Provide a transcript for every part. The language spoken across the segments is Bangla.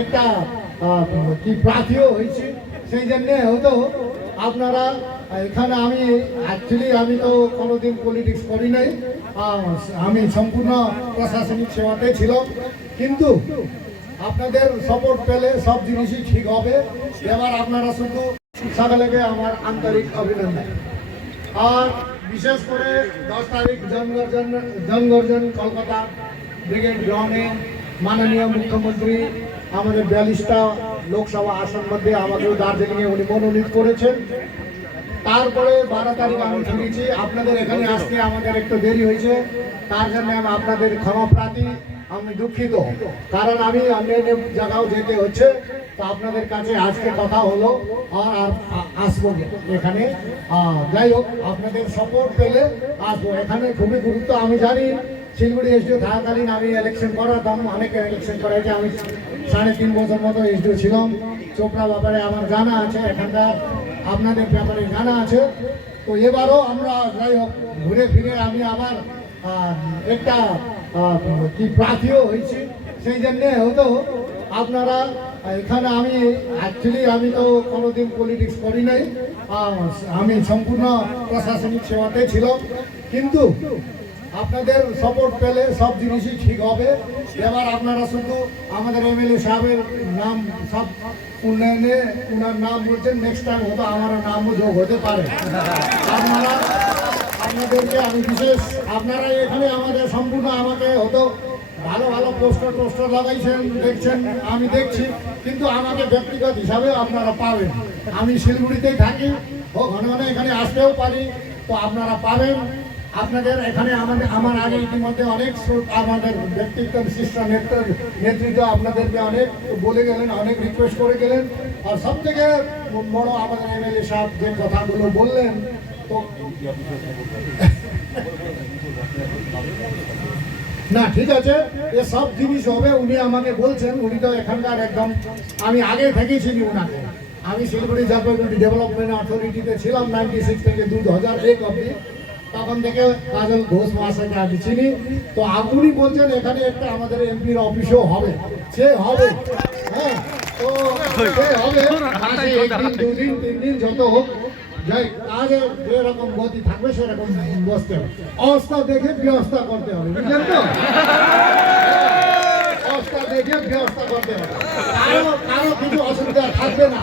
একটা কি প্রার্থীও হয়েছি। সেই জন্যে হয়তো আপনারা, এখানে আমি অ্যাকচুয়ালি আমি তো কোনোদিন পলিটিক্স করি নাই। আমি সম্পূর্ণ প্রশাসনিক সেবাতে ছিলাম। কিন্তু আপনাদের সাপোর্ট পেলে সব জিনিসই ঠিক হবে। এবার আপনারা শুধু সকলেকে আমার আন্তরিক অভিনন্দন। আর বিশেষ করে দশ তারিখ জনগর্জন জনগর্জন কলকাতা ব্রিগেড গ্রাউন্ডে মাননীয় মুখ্যমন্ত্রী, আমাদের বিয়াল্লিশটা লোকসভা আসন মধ্যে আমাকেও দার্জিলিংয়ে উনি মনোনীত করেছেন। তারপরে বারো তারিখ আমি ফিরেছি। আপনাদের এখানে আসতে আমাদের একটু দেরি হয়েছে। তার জন্য আমি আপনাদের ক্ষমা প্রার্থী আমি দুঃখিত। কারণ আমি অন্যান্য জায়গাও যেতে হচ্ছে। তো আপনাদের কাছে আজকে কথা হলো, আর আসব এখানে। যাই হোক, আপনাদের সাপোর্ট পেলে আসব। এখানে খুবই গুরুত্ব, আমি জানি শিলিগুড়ি এসডিও থাকাকালীন আমি ইলেকশন করাতাম অনেক ইলেকশন করাইছি আমি সাড়ে তিন বছর মতো এসডিও ছিলাম। চোপড়া ব্যাপারে আমার জানা আছে, এখানকার আপনাদের ব্যাপারে জানা আছে। তো এবারও আমরা যাই হোক, ঘুরে ফিরে আমি আবার একটা কি প্রার্থীও হয়েছি। সেই জন্যে হয়তো আপনারা, এখানে আমি অ্যাকচুয়ালি আমি তো কোনোদিন পলিটিক্স করি নাই। আমি সম্পূর্ণ প্রশাসনিক সেবাতে ছিলাম। কিন্তু আপনাদের সাপোর্ট পেলে সব জিনিসই ঠিক হবে। এবার আপনারা শুধু আমাদের এমএলএ সাহেবের নাম, সব উন্নয়নে ওনার নাম বলছেন নেক্সট টাইম হয়তো আমার নামও যোগ হতে পারে। আপনারা, আপনাদেরকে আমি বিশেষ, আপনারা এখানে আমাদের সম্পূর্ণ আমাকে হতো ভালো ভালো পোস্টার টোস্টার লাগাইছেন, দেখছেন, আমি দেখছি, কিন্তু আমাকে ব্যক্তিগত হিসাবে আপনারা পাবেন। আমি শিলিগুড়িতেই থাকি, ও ঘন ঘন এখানে আসতেও পারি, তো আপনারা পাবেন। আপনাদের এখানে আমাদের আমার আগে ইতিমধ্যে অনেক আমাদের ব্যক্তিত্ব, বিশিষ্ট নেতৃত্ব নেতৃত্ব আপনাদেরকে অনেক বলে গেলেন, অনেক রিকোয়েস্ট করে গেলেন। আর সব থেকে বড় আমাদের এমএলএ সাহেব যে কথাগুলো বললেন, তো না, ঠিক আছে। এ সব জিনিস হবে, উনি আমাকে বলছেন, উনি তো এখানকার একদম আমি আগে থেকেই চিনি উনাকে। আমি শিলিগুড়ি জলপাইগুড়ি ডেভেলপমেন্ট অথরিটিতে ছিলাম নাইনটি সিক্স থেকে দু হাজার এক অব্দি তখন থেকে কাজল ঘোষ মহাশয়কে আমি চিনি তো আপনি বলছেন এখানে একটা আমাদের এমপির অফিসও হবে। সে হবে। হ্যাঁ তো সে হবে। একদিন দুদিন তিন দিন যত হোক যাই কাজে যেরকম গতি থাকবে সেরকম বসতে হবে। অবস্থা দেখে ব্যবস্থা করতে হবে বুঝলেন তো? অবস্থা দেখে ব্যবস্থা করতে হবে। কারও কারও কিছু অসুবিধা থাকবে না।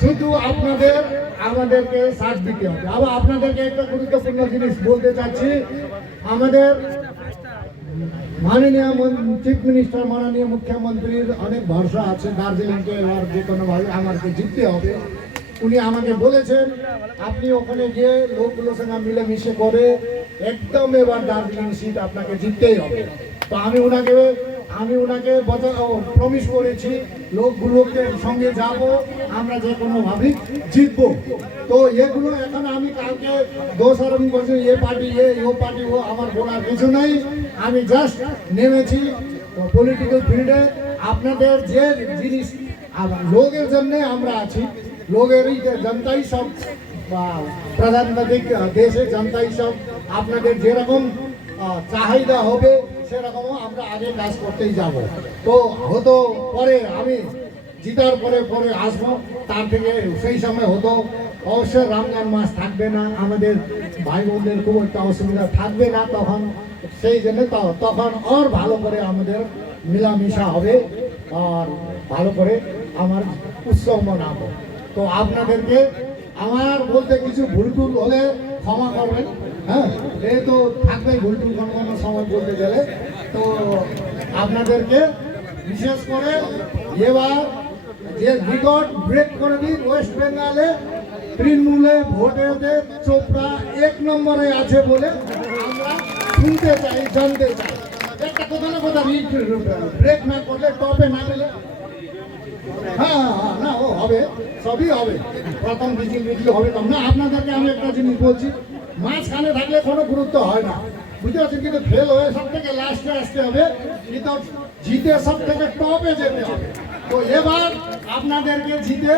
শুধু আপনাদের, আমাদেরকে সাথ দিতে হবে। আবার আপনাদেরকে একটা গুরুত্বপূর্ণ জিনিস বলতে চাচ্ছি। আমাদের মাননীয় চিফ মিনিস্টার মাননীয় মুখ্যমন্ত্রীর অনেক ভরসা আছে। দার্জিলিংকে এবার যে কোনোভাবে আমাকে জিততে হবে। উনি আমাকে বলেছেন, আপনি ওখানে গিয়ে লোকগুলোর সঙ্গে মিলেমিশে করে একদম এবার দার্জিলিং সিট আপনাকে জিততেই হবে। তো আমি ওনাকে আমি ওনাকে প্রমিস করেছি লোকগুলোকে সঙ্গে যাব, আমরা যে কোনোভাবেই জিতবো। তো এগুলো এখন আমি কালকে দোষ আরম্ভ করছি, এ পার্টি এ, ও পার্টি ও, আমার বলার কিছু নাই। আমি জাস্ট নেমেছি। পলিটিক্যাল ফিল্ডে আপনাদের যে জিনিস লোকের জন্য আমরা আছি। লোকেরই জনতাই সব প্রধানমন্ত্রী দেশে জনতাই সব, আপনাদের যেরকম চাহিদা হবে সেরকমও আমরা আগে কাজ করতেই যাব। তো হতো পরে আমি জিতার পরে পরে আসব, তার থেকে সেই সময় হতো। অবশ্যই রমজান মাস থাকবে না, আমাদের ভাই বোনদের খুব একটা অসুবিধা থাকবে না তখন, সেই জন্য তখন আর ভালো করে আমাদের মিলামিশা হবে, আর ভালো করে আমার উৎসব মানাবো। তো আপনাদেরকে আমার বলতে কিছু ভুল টুল হলে ক্ষমা করবেন। হ্যাঁ এই তো থাকবেই ভুল টুল কোনো কোনো সময় বলতে গেলে, তো আপনাদেরকে বিশেষ করে এবার যে রেকর্ড ব্রেক করে দিন ওয়েস্ট বেঙ্গলে, তৃণমূলে ভোটেতে চোপড়া এক নম্বরে আছে বলে আমরা শুনতে চাই, জানতে চাই। একটা কথা না কথা ব্রেক না করলে টপে না গেলে হ্যাঁ না, ও হবে, সবই হবে। হবে না, আপনাদেরকে আমি একটা জিনিস বলছি কোনো গুরুত্ব হয় না। বুঝতে কিন্তু ফেল হয়ে সব থেকে হবে, কিন্তু সব থেকে যেতে এবার আপনাদেরকে জিতে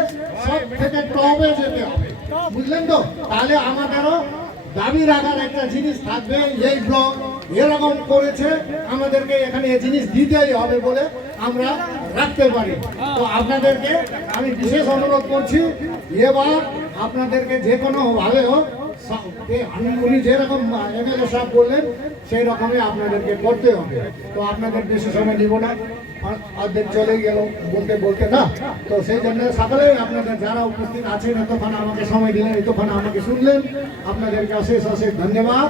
সব থেকে টপে যেতে হবে। বুঝলেন তো? তাহলে আমাদেরও দাবি রাখার একটা জিনিস থাকবে, এই ব্লক এরকম করেছে, আমাদেরকে এখানে এই জিনিস দিতেই হবে বলে আমরা রাখতে পারি। তো আপনাদেরকে আমি বিশেষ অনুরোধ করছি, এবার আপনাদেরকে যে কোনো ভাবে হোক উনি যেরকম এমএলএ সাহেব বললেন, সেই রকমই আপনাদেরকে করতে হবে। তো আপনাদের বেশি সময় নিব না। অর্ধেক চলে গেল, বলতে বলতে না। তো সেই জন্য সকলেই আপনাদের যারা উপস্থিত আছেন, এতক্ষণ আমাকে সময় দিলেন, এতক্ষণ আমাকে শুনলেন। আপনাদেরকে অশেষ অশেষ ধন্যবাদ।